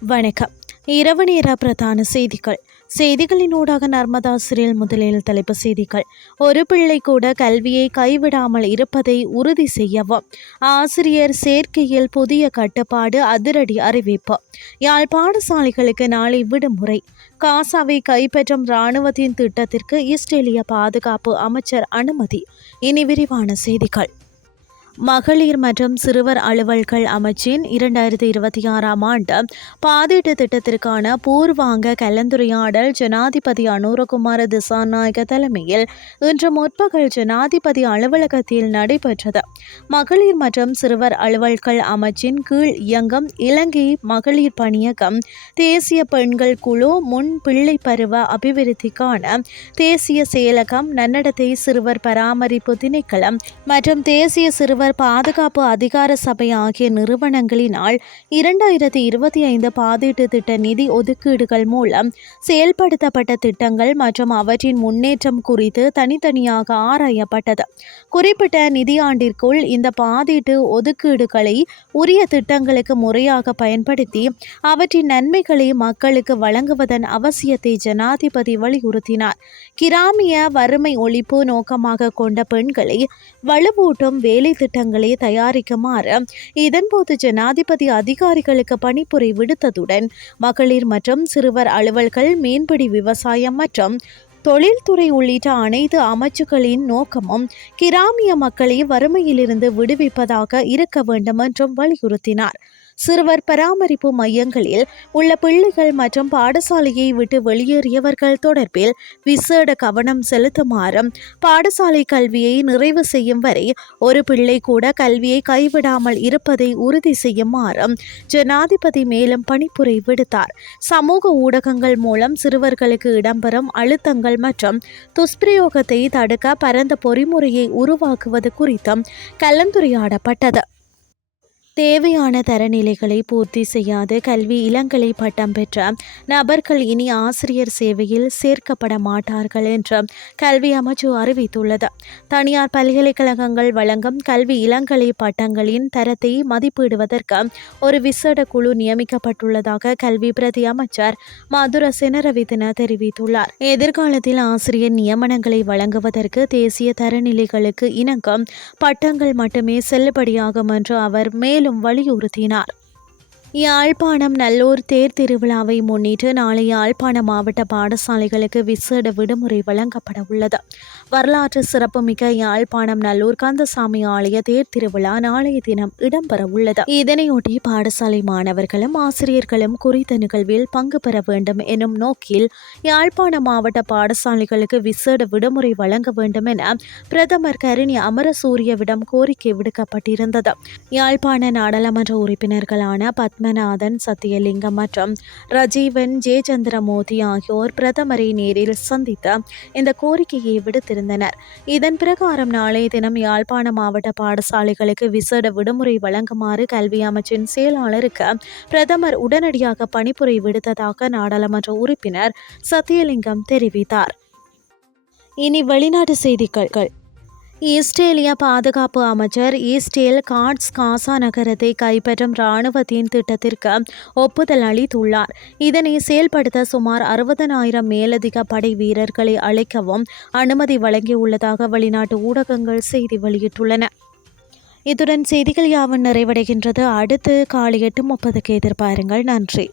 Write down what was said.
வணக்கம். இரவு நேர பிரதான செய்திகள். செய்திகளினூடாக நர்மதா சிறில் முதலில் தலைப்பு செய்திகள். ஒரு பிள்ளை கூட கல்வியை கைவிடாமல் இருப்பதை உறுதி செய்யவும். ஆசிரியர் சேர்க்கையில் புதிய கட்டுப்பாடு அதிரடி அறிவிப்பு. யாழ் பாடசாலைகளுக்கு நாளை விடுமுறை. காசாவை கைப்பற்றும் இராணுவத்தின் திட்டத்திற்கு இஸ்ரேலிய பாதுகாப்பு அமைச்சர் அனுமதி. இனி விரிவான செய்திகள். மகளிர் மற்றும் சிறுவர் அலுவல்கள் அமைச்சின் இரண்டாயிரத்தி இருபத்தி ஆறாம் ஆண்டு பாதீட்டு திட்டத்திற்கான பூர்வாங்க கலந்துரையாடல் ஜனாதிபதி அனுரகுமார திசாநாயக தலைமையில் இன்று முற்பகல் ஜனாதிபதி அலுவலகத்தில் நடைபெற்றது. மகளிர் மற்றும் சிறுவர் அலுவல்கள் அமைச்சின் கீழ் இயங்கும் இலங்கை மகளிர் பணியகம் தேசிய பெண்கள் குழு முன் பிள்ளை பருவ அபிவிருத்திக்கான தேசிய செயலகம் நன்னடத்தை சிறுவர் பராமரிப்பு திணைக்களம் மற்றும் தேசிய சிறுவர் பாதுகாப்பு அதிகார சபை ஆகிய நிறுவனங்களினால் இரண்டாயிரத்தி இருபத்தி ஐந்து பாதீட்டு திட்ட நிதி ஒதுக்கீடுகள் மூலம் செயல்படுத்தப்பட்ட திட்டங்கள் மற்றும் அவற்றின் முன்னேற்றம் குறித்து தனித்தனியாக ஆராயப்பட்டது. குறிப்பிட்ட நிதியாண்டிற்குள் இந்த பாதீட்டு ஒதுக்கீடுகளை உரிய திட்டங்களுக்கு முறையாக பயன்படுத்தி அவற்றின் நன்மைகளை மக்களுக்கு வழங்குவதன் அவசியத்தை ஜனாதிபதி வலியுறுத்தினார். கிராமிய வறுமை ஒழிப்பு நோக்கமாக கொண்ட பெண்களை வலுவூட்டும் வேலை திட்டங்களை தயாரிக்குமாறு இதன்போது ஜனாதிபதி அதிகாரிகளுக்கு பணிப்புரை விடுத்ததுடன் மகளிர் மற்றும் சிறுவர் அலுவல்கள் மீன்பிடி விவசாயம் மற்றும் தொழில்துறை உள்ளிட்ட அனைத்து அமைச்சுகளின் நோக்கமும் கிராமிய மக்களை வறுமையிலிருந்து விடுவிப்பதாக இருக்க வேண்டும் என்றும் வலியுறுத்தினார். சிறுவர் பராமரிப்பு மையங்களில் உள்ள பிள்ளைகள் மற்றும் பாடசாலையை விட்டு வெளியேறியவர்கள் தொடர்பில் விசேட கவனம் செலுத்துமாறும் பாடசாலை கல்வியை நிறைவு செய்யும் வரை ஒரு பிள்ளை கூட கல்வியை கைவிடாமல் இருப்பதை உறுதி செய்யுமாறும் ஜனாதிபதி மேலும் பணிப்புரை விடுத்தார். சமூக ஊடகங்கள் மூலம் சிறுவர்களுக்கு இடம்பெறும் அழுத்தங்கள் மற்றும் துஷ்பிரயோகத்தை தடுக்க பரந்த பொறிமுறையை உருவாக்குவது குறித்தும் கலந்துரையாடப்பட்டது. தேவையான தரநிலைகளை பூர்த்தி செய்யாத. கல்வி இளங்கலை பட்டம் பெற்ற நபர்கள் இனி ஆசிரியர் சேவையில் சேர்க்கப்பட மாட்டார்கள் என்று கல்வி அமைச்சு அறிவித்துள்ளது. தனியார் பல்கலைக்கழகங்கள் வழங்கும் கல்வி இளங்கலை பட்டங்களின் தரத்தை மதிப்பிடுவதற்கு ஒரு விசேட குழு நியமிக்கப்பட்டுள்ளதாக கல்வி பிரதி அமைச்சர் மதுர செனரவிதன தெரிவித்துள்ளார். எதிர்காலத்தில் ஆசிரியர் நியமனங்களை வழங்குவதற்கு தேசிய தரநிலைகளுக்கு இணங்கும் பட்டங்கள் மட்டுமே செல்லுபடியாகும் என்று அவர் மேலும் மேலும் வலியுறுத்தினார். யாழ்ப்பாணம் நல்லூர் தேர் திருவிழாவை முன்னிட்டு நாளை யாழ்ப்பாண மாவட்ட பாடசாலைகளுக்கு விசேட விடுமுறை வழங்கப்பட உள்ளது. வரலாற்று சிறப்புமிக்க யாழ்ப்பாணம் நல்லூர் கந்தசாமி ஆலய தேர் திருவிழா நாளைய தினம் இடம்பெற உள்ளது. இதனையொட்டி பாடசாலை மாணவர்களும் ஆசிரியர்களும் குறித்த நிகழ்வில் பங்கு பெற வேண்டும் எனும் நோக்கில் யாழ்ப்பாண மாவட்ட பாடசாலைகளுக்கு விசேட விடுமுறை வழங்க வேண்டும் என பிரதமர் கருணி அமரசூரியவிடம் கோரிக்கை விடுக்கப்பட்டிருந்தது. யாழ்ப்பாண நாடாளுமன்ற உறுப்பினர்களான பத்ம பத்மநாதன் சத்தியலிங்கம் மற்றும் ரஜீவன் ஜே மோடி ஆகியோர் பிரதமரை நேரில் சந்தித்து இந்த கோரிக்கையை விடுத்திருந்தனர். இதன் பிரகாரம் நாளைய தினம் யாழ்ப்பாண மாவட்ட பாடசாலைகளுக்கு விசேட விடுமுறை வழங்குமாறு கல்வி அமைச்சின் செயலாளருக்கு பிரதமர் உடனடியாக பணிப்புரை விடுத்ததாக நாடாளுமன்ற உறுப்பினர் சத்தியலிங்கம் தெரிவித்தார். இனி வெளிநாட்டு செய்திகள். இஸ்ரேலிய பாதுகாப்பு அமைச்சர் ஈஸ்டேல் காட்ஸ் காசா நகரத்தை கைப்பற்றும் இராணுவத்தின் திட்டத்திற்கு ஒப்புதல் அளித்துள்ளார். இதனை செயல்படுத்த சுமார் அறுபதனாயிரம் மேலதிக படை வீரர்களை அழைக்கவும் அனுமதி வழங்கியுள்ளதாக வெளிநாட்டு ஊடகங்கள் செய்தி வெளியிட்டுள்ளன. இத்துடன் செய்திகள் யாவும் நிறைவடைகின்றது. அடுத்து காலை எட்டு முப்பதுக்கு எதிர்பாருங்கள். நன்றி.